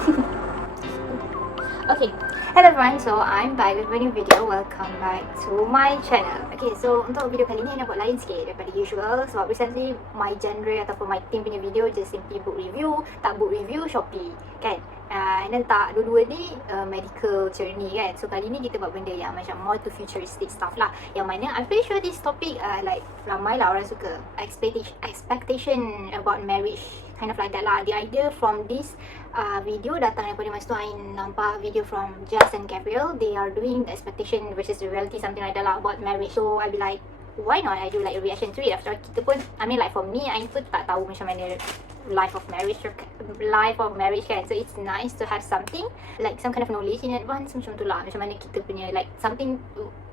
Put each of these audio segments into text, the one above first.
Okay, hello everyone, so I'm back with a new video. Welcome back to my channel. Okay, so untuk video kali ni, nak buat lain sikit daripada usual. Sebab recently, my genre ataupun my team punya video just simply book review. Tak book review, Shopee, kan? And then tak, dua-dua ni medical journey, kan? So kali ni kita buat benda yang macam more to futuristic stuff lah. Yang mana I'm pretty sure this topic like ramai lah orang suka. Expectation about marriage, kind of like that lah. The idea from this video datang daripada masa tu I nampak video from Jess and Gabriel. They are doing the expectation versus the reality, something like that lah, about marriage. So I be like, why not I do like a reaction to it? After kita pun, I mean like for me, I pun tak tahu macam mana life of marriage kan. So it's nice to have something like some kind of knowledge in advance macam tu lah. Macam mana kita punya like something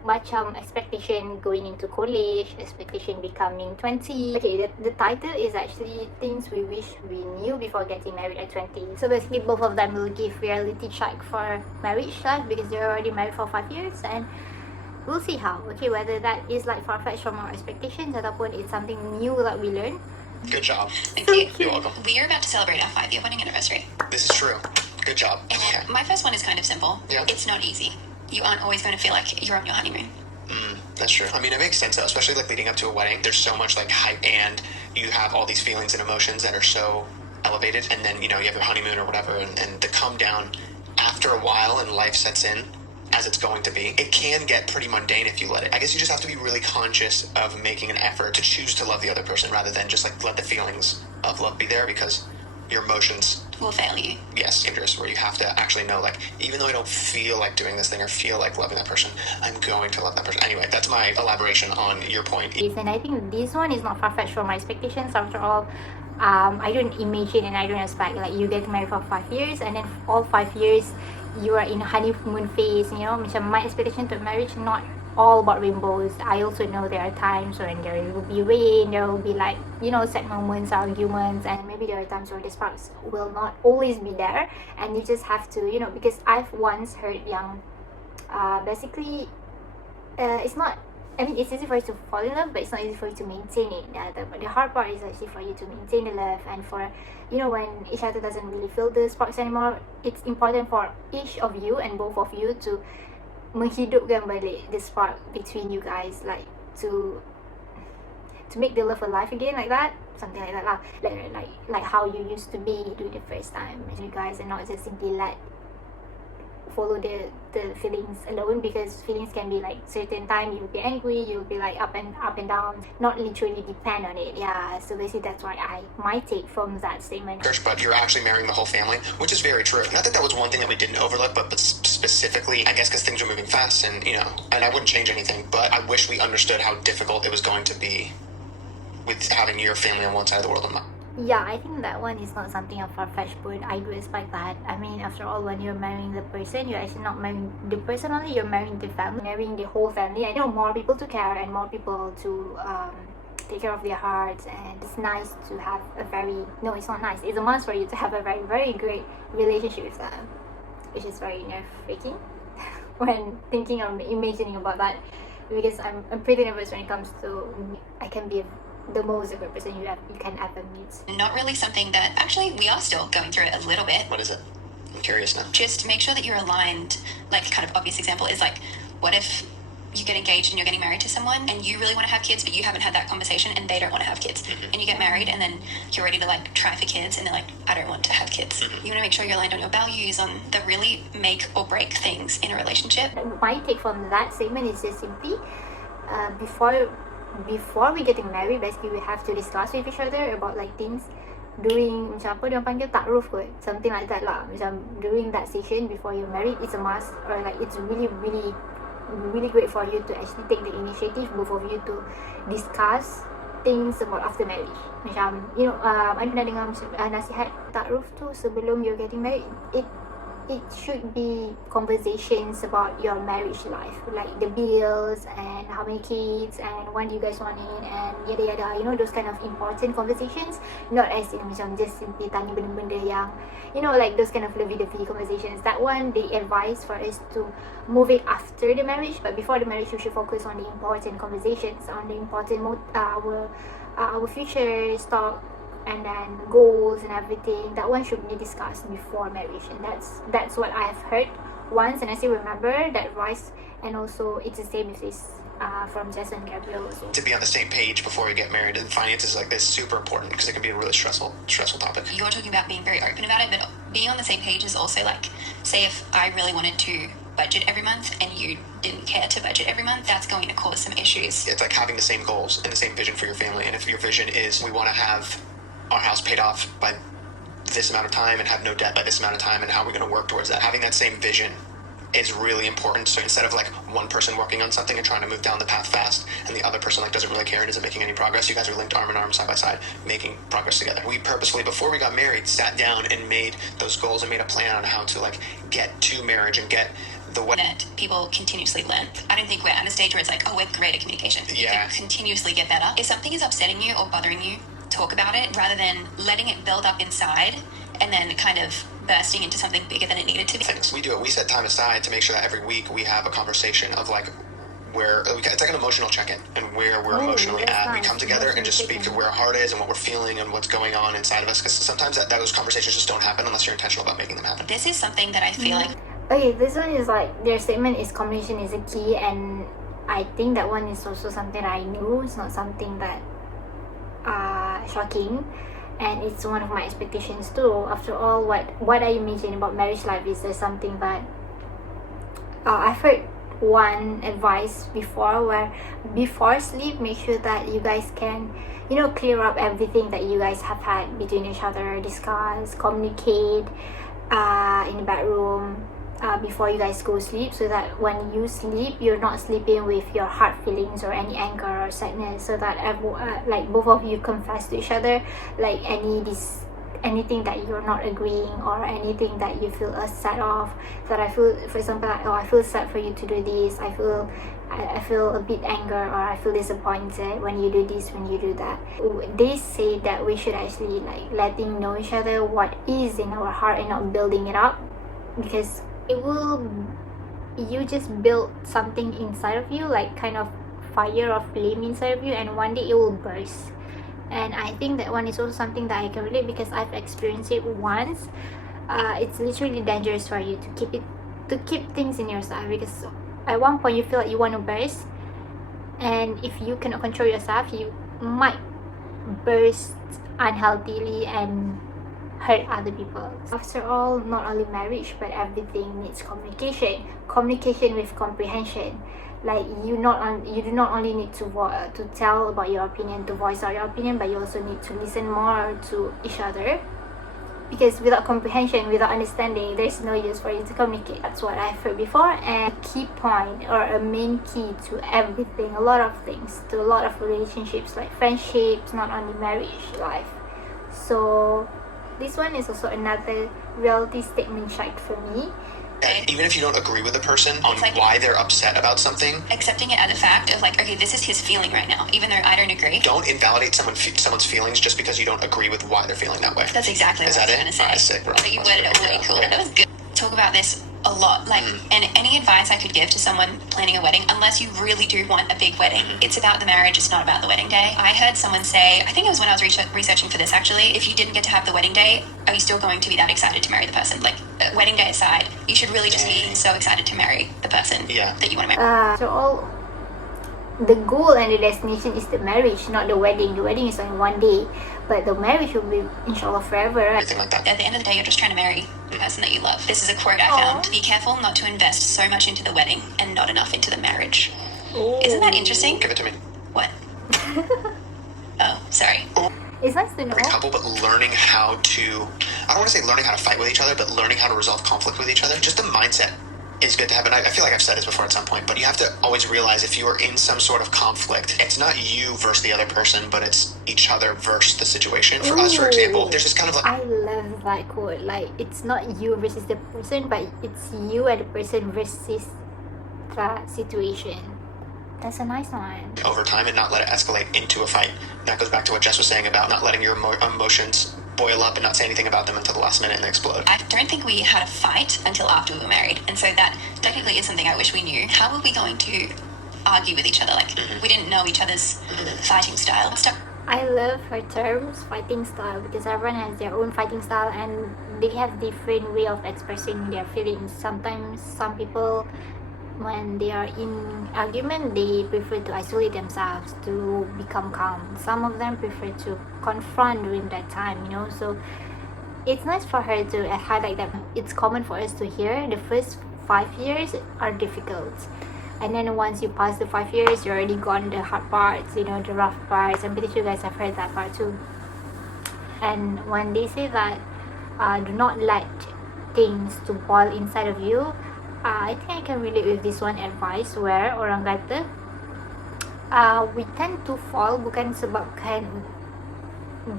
macam expectation going into college, expectation becoming 20. Okay, the title is actually things we wish we knew before getting married at 20. So basically both of them will give reality check for marriage life because they're already married for 5 years, and we'll see how. Okay, whether that is like far-fetched from our expectations ataupun it's something new that we learn. Good job. Thank you. You're welcome. We are about to celebrate our 5-year wedding anniversary. This is true. Good job. Okay. My first one is kind of simple. Yeah. It's not easy. You aren't always going to feel like you're on your honeymoon. That's true. I mean, it makes sense though, especially like leading up to a wedding. There's so much like hype, and you have all these feelings and emotions that are so elevated, and then you have your honeymoon or whatever, and to come down after a while and life sets in as it's going to be, it can get pretty mundane if you let it. I guess you just have to be really conscious of making an effort to choose to love the other person rather than just like let the feelings of love be there, because your emotions Will fail you. yes, dangerous, where you have to actually know, like, even though I don't feel like doing this thing or feel like loving that person, I'm going to love that person. Anyway, that's my elaboration on your point. And I think this one is not far-fetched from my expectations. After all, I don't imagine and I don't expect like you get married for 5 years and then all 5 years you are in honeymoon phase, macam my expectation to marriage not all about rainbows. I also know there are times when there will be rain, there will be like, sad moments, arguments, and maybe there are times where the sparks will not always be there, and you just have to, because I've once heard young, basically, it's not, I mean, it's easy for you to fall in love, but it's not easy for you to maintain it. The hard part is actually for you to maintain the love, and for, when each other doesn't really feel the sparks anymore, it's important for each of you and both of you to menghidupkan balik the spark between you guys, like to make the love alive again, like that, something like that lah. Like how you used to be during the first time, and you guys are not just simply follow the feelings alone, because feelings can be like certain time you'll be angry, you'll be like up and down, not literally depend on it. Yeah, so basically that's why my take from that statement. But you're actually marrying the whole family, which is very true. Not that that was one thing that we didn't overlook, but specifically, I guess because things are moving fast, and and I wouldn't change anything, but I wish we understood how difficult it was going to be with having your family on one side of the world and mine. Yeah, I think that one is not something of far-fetched, but I do expect that. I mean, after all, when you're marrying the person, you're actually not marrying the person only, you're marrying the family, marrying the whole family. I know more people to care and more people to take care of their hearts, and it's nice to have it's not nice, it's a must for you to have a very, very great relationship with them, which is very nerve-wracking when thinking or imagining about that, because I'm pretty nervous when it comes to, I can be the most of a person you can ever meet. Not really something that, actually, we are still going through it a little bit. What is it? I'm curious now. Just make sure that you're aligned. Like, kind of obvious example is like, what if you get engaged and you're getting married to someone and you really want to have kids, but you haven't had that conversation and they don't want to have kids. And you get married and then you're ready to like try for kids and they're like, I don't want to have kids. You want to make sure you're aligned on your values, on the really make or break things in a relationship. My take from that statement is just simply, before we getting married, basically we have to discuss with each other about like things during, macam apa dia panggil, ta'ruf kot, something like that lah. Macam during that session before you're married, it's a must, or like it's really, really, really great for you to actually take the initiative, both of you, to discuss things about after marriage. Macam, I pernah dengar nasihat ta'ruf tu sebelum you're getting married. It should be conversations about your marriage life, like the bills and how many kids and when do you guys want it and yada yada, those kind of important conversations, not as in macam just simply tanya benda-benda yang, like those kind of lovey-dovey conversations. That one they advise for us to move it after the marriage, but before the marriage we should focus on the important conversations, on the important our future stock and then goals and everything, that one should be discussed before marriage. And that's what I have heard once, and I still remember that advice. And also it's the same with this from Jess and Gabriel also. To be on the same page before you get married, and finances like this is super important because it can be a really stressful topic. You're talking about being very open about it, but being on the same page is also like, say if I really wanted to budget every month and you didn't care to budget every month, that's going to cause some issues. It's like having the same goals and the same vision for your family. And if your vision is we want to have our house paid off by this amount of time and have no debt by this amount of time, and how we're going to work towards that, having that same vision is really important. So instead of like one person working on something and trying to move down the path fast and the other person like doesn't really care and isn't making any progress, you guys are linked arm in arm, side by side, making progress together. We purposefully, before we got married, sat down and made those goals and made a plan on how to like get to marriage and get the way that people continuously learn. I don't think we're at a stage where it's like, oh, we're great at communication. You can continuously get better. If something is upsetting you or bothering you, talk about it rather than letting it build up inside and then kind of bursting into something bigger than it needed to be. Things we do it. We set time aside to make sure that every week we have a conversation of like where it's like an emotional check-in and where we're emotionally at. We come together and just speak to where our heart is and what we're feeling and what's going on inside of us, because sometimes those conversations just don't happen unless you're intentional about making them happen. This is something that I feel like Okay, this one is like, their statement is communication is a key, and I think that one is also something that I knew. It's not something that shocking, and it's one of my expectations too. After all, what I imagine about marriage life is there's something that I've heard one advice before, where before sleep, make sure that you guys can, clear up everything that you guys have had between each other, discuss, communicate in the bedroom before you guys go sleep, so that when you sleep, you're not sleeping with your heart feelings or any anger or sadness, so that like both of you confess to each other like anything that you're not agreeing or anything that you feel sad of. That I feel, for example, like, oh, I feel sad for you to do this, I feel a bit anger, or I feel disappointed when you do this, when you do that. They say that we should actually like letting know each other what is in our heart and not building it up, because you just build something inside of you, like kind of fire or flame inside of you, and one day it will burst. And I think that one is also something that I can relate, because I've experienced it once. It's literally dangerous for you to keep things in yourself, because at one point you feel like you want to burst, and if you cannot control yourself, you might burst unhealthily and hurt other people. After all, not only marriage but everything needs communication with comprehension. Like you do not only need to tell about your opinion, to voice out your opinion, but you also need to listen more to each other, because without comprehension, without understanding, there's no use for you to communicate. That's what I've heard before. And a key point or a main key to everything, a lot of things, to a lot of relationships, like friendships, not only marriage life. So this one is also another reality statement check for me. Even if you don't agree with the person on like why they're upset about something, accepting it as a fact of like, okay, this is his feeling right now, even though I don't agree. Don't invalidate someone's feelings just because you don't agree with why they're feeling that way. That's exactly what I was going to say. Alright, sick, bro. But you worded it way cool. That was good. Talk about this a lot, like, and any advice I could give to someone planning a wedding, unless you really do want a big wedding, it's about the marriage, it's not about the wedding day. I heard someone say, I think it was when I was researching for this actually, if you didn't get to have the wedding day, are you still going to be that excited to marry the person? Like, wedding day aside, you should really just be so excited to marry the person that you want to marry. So all the goal and the destination is the marriage, not the wedding. The wedding is only one day, but the marriage will be inshallah forever. Everything like that. At the end of the day, you're just trying to marry the person that you love. This is a quote I found. Be careful not to invest so much into the wedding and not enough into the marriage. Isn't that interesting? Give it to me. What? Oh, sorry. It's nice to know. Every couple, but learning how to, I don't want to say learning how to fight with each other, but learning how to resolve conflict with each other. Just a mindset is good to have. And I feel like I've said this before at some point, but you have to always realize if you are in some sort of conflict, it's not you versus the other person, but it's each other versus the situation. For us, for example, there's this kind of like... I love that quote. Like, it's not you versus the person, but it's you and the person versus the situation. That's a nice one. Over time and not let it escalate into a fight. That goes back to what Jess was saying about not letting your emotions boil up and not say anything about them until the last minute and they explode. I don't think we had a fight until after we were married, and so that technically is something I wish we knew. How were we going to argue with each other? Like, we didn't know each other's fighting style. I love her terms fighting style, because everyone has their own fighting style and they have different way of expressing their feelings. Sometimes some people, when they are in argument, they prefer to isolate themselves to become calm. Some of them prefer to confront during that time, you know. So it's nice for her to highlight that it's common for us to hear the first 5 years are difficult, and then once you pass the 5 years, you're already gone the hard parts, you know, the rough parts. I'm pretty sure you guys have heard that part too. And when they say that do not let things to boil inside of you, I think I can relate with this one advice where orang kata we tend to fall bukan sebabkan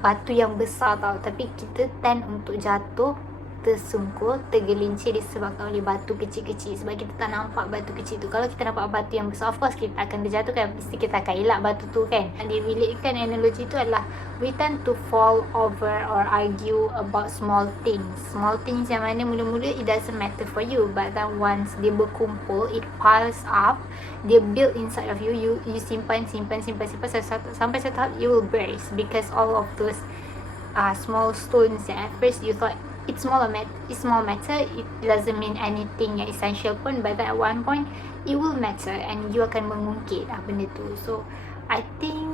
batu yang besar tau, tapi kita tend untuk jatuh tersungkur, tergelincir disebabkan oleh batu kecil-kecil, sebab kita tak nampak batu kecil tu. Kalau kita nampak batu yang besar, of course kita akan terjatuhkan, mesti kita akan elak batu tu kan. Dia relatekan analogi tu adalah we tend to fall over or argue about small things yang mana mula-mula it doesn't matter for you, but then once dia berkumpul, it piles up, dia build inside of you, you simpan sampai satu tahap you will burst, because all of those small stones yang at first you thought it's small matter, it doesn't mean anything yang essential pun, but at one point it will matter and you akan mengungkit benda tu. So I think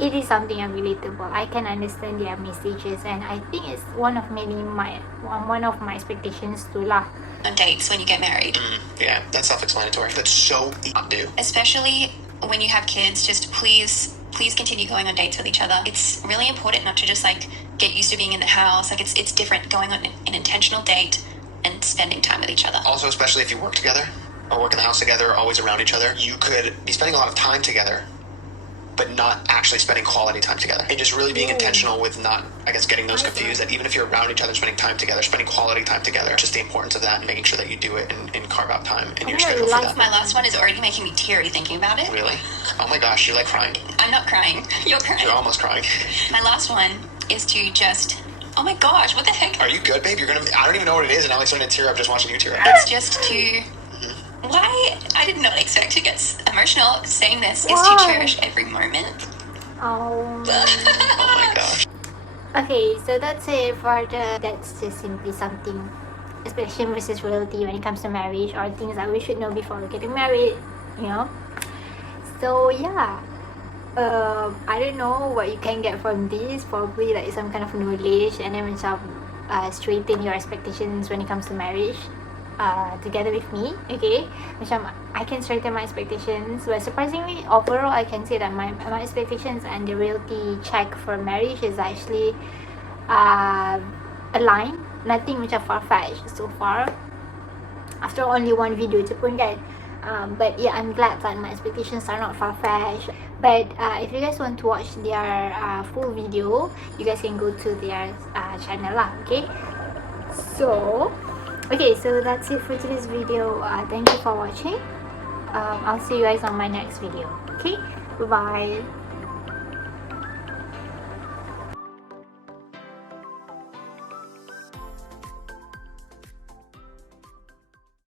it is something yang relatable. I can understand their messages, and I think it's one of my expectations too lah. On dates when you get married. Yeah, that's self-explanatory. That's so do. Especially when you have kids, just please continue going on dates with each other. It's really important not to just like get used to being in the house. Like it's different going on an intentional date and spending time with each other. Also, especially if you work together or work in the house together or always around each other, you could be spending a lot of time together but not actually spending quality time together. And just really being intentional with not, I guess, getting those confused, that even if you're around each other, spending time together, spending quality time together, just the importance of that and making sure that you do it and carve out time in your schedule for that. My last one is already making me teary thinking about it. Really? Oh my gosh, you're like crying. I'm not crying. You're crying. You're almost crying. My last one is to just... Oh my gosh, what the heck? Are you good, babe? I don't even know what it is, and I'm like starting to tear up just watching you tear up. It's just to... Why? I did not expect to get emotional saying this. Is to cherish every moment. Oh. Oh my gosh. Okay, so that's it for that's just simply something, especially versus royalty when it comes to marriage, or things that we should know before getting married, you know. So yeah, I don't know what you can get from this. Probably like some kind of knowledge, and then macam straighten your expectations when it comes to marriage. Together with me, okay, macam I can straighten my expectations, but surprisingly overall I can say that my expectations and the reality check for marriage is actually aligned. Nothing macam far-fetched so far after only one video je pun kan. But yeah, I'm glad that my expectations are not far-fetched. But if you guys want to watch their full video, you guys can go to their channel lah, okay. So that's it for today's video. Thank you for watching. I'll see you guys on my next video. Okay, bye bye.